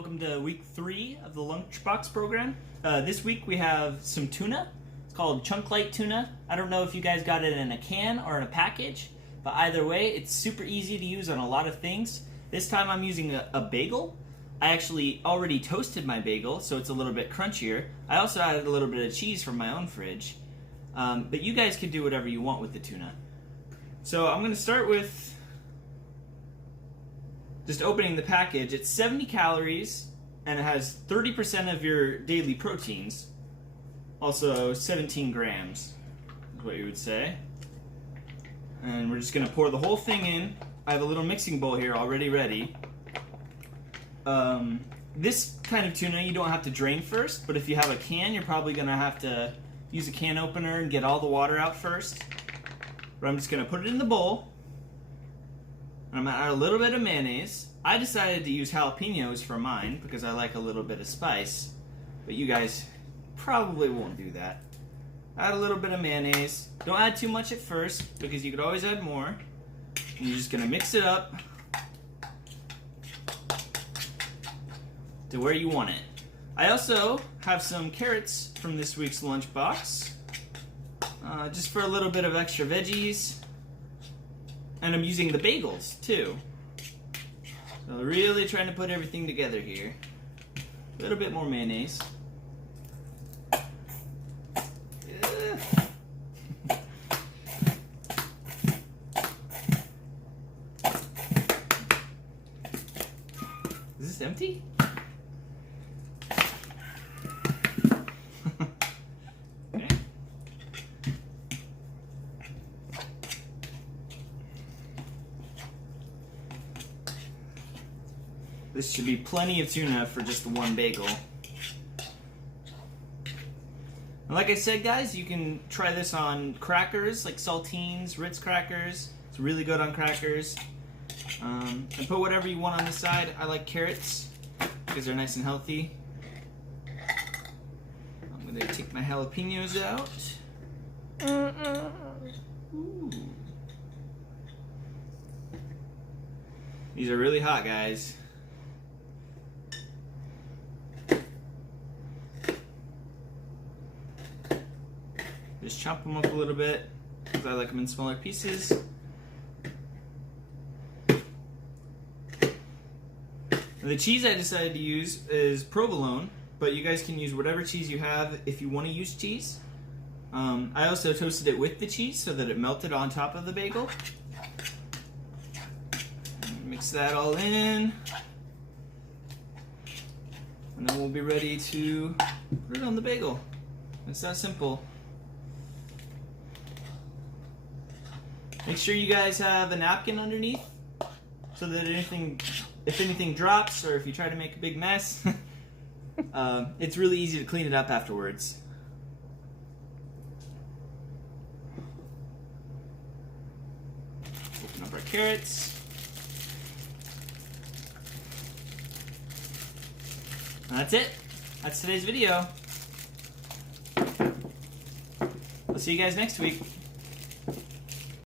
Welcome to week 3 of the lunchbox program. This week we have some tuna. It's called chunk light tuna. I don't know if you guys got it in a can or in a package, but either way, it's super easy to use on a lot of things. This time I'm using a bagel. I actually already toasted my bagel, so it's a little bit crunchier. I also added a little bit of cheese from my own fridge. But you guys can do whatever you want with the tuna. So I'm going to start with just opening the package. It's 70 calories and it has 30% of your daily proteins. Also 17 grams is what you would say. And we're just going to pour the whole thing in. I have a little mixing bowl here already ready. This kind of tuna you don't have to drain first, but if you have a can, you're probably going to have to use a can opener and get all the water out first. But I'm just going to put it in the bowl. I'm going to add a little bit of mayonnaise. I decided to use jalapenos for mine because I like a little bit of spice, but you guys probably won't do that. Add a little bit of mayonnaise. Don't add too much at first because you could always add more. And you're just going to mix it up to where you want it. I also have some carrots from this week's lunchbox, just for a little bit of extra veggies. And I'm using the bagels too. So really trying to put everything together here. A little bit more mayonnaise. Is this empty? This should be plenty of tuna for just one bagel. And like I said, guys, you can try this on crackers, like saltines, Ritz crackers. It's really good on crackers. And put whatever you want on the side. I like carrots because they're nice and healthy. I'm going to take my jalapenos out. Ooh. These are really hot, guys. Just chop them up a little bit because I like them in smaller pieces. The cheese I decided to use is provolone, but you guys can use whatever cheese you have if you want to use cheese. I also toasted it with the cheese so that it melted on top of the bagel. Mix that all in. And then we'll be ready to put it on the bagel. It's that simple. Make sure you guys have a napkin underneath so that if anything drops or if you try to make a big mess, it's really easy to clean it up afterwards. Open up our carrots. And that's it. That's today's video. I'll see you guys next week.